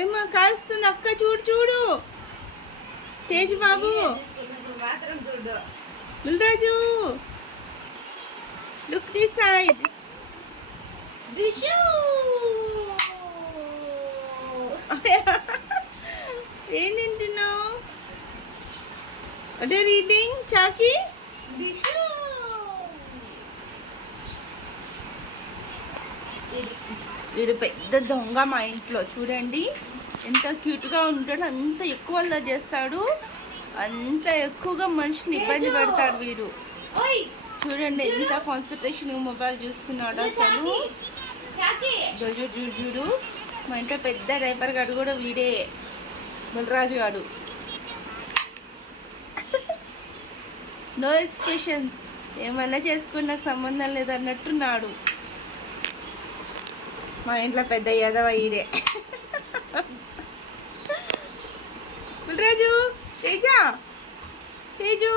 ఏమో కాలుస్తుంది అక్క, చూడు చూడు Tej Babu. Mulraju look this side. ఏం తింటున్నావు? వాట్ ఆర్ ఈటింగ్ చాకి? వీడు పెద్ద దొంగ మా ఇంట్లో. చూడండి ఎంత క్యూట్గా ఉంటాడు, అంత ఎక్కువ అలా చేస్తాడు, అంత ఎక్కువగా మనిషిని ఇబ్బంది పెడతాడు వీడు. చూడండి ఎంత కాన్సన్ట్రేషన్ మొబైల్ చూస్తున్నాడు అసలు. చూడు మా ఇంట్లో పెద్ద డైపర్ గాడు కూడా వీడే, ముల్రాజు గాడు. నో ఎక్స్ప్రెషన్స్, ఏమన్నా చేసుకుని నాకు సంబంధం లేదన్నట్టున్నాడు. మా ఇంట్లో పెద్ద యాదవ ఈడే. ముల్రాజు, తేజ, తేజు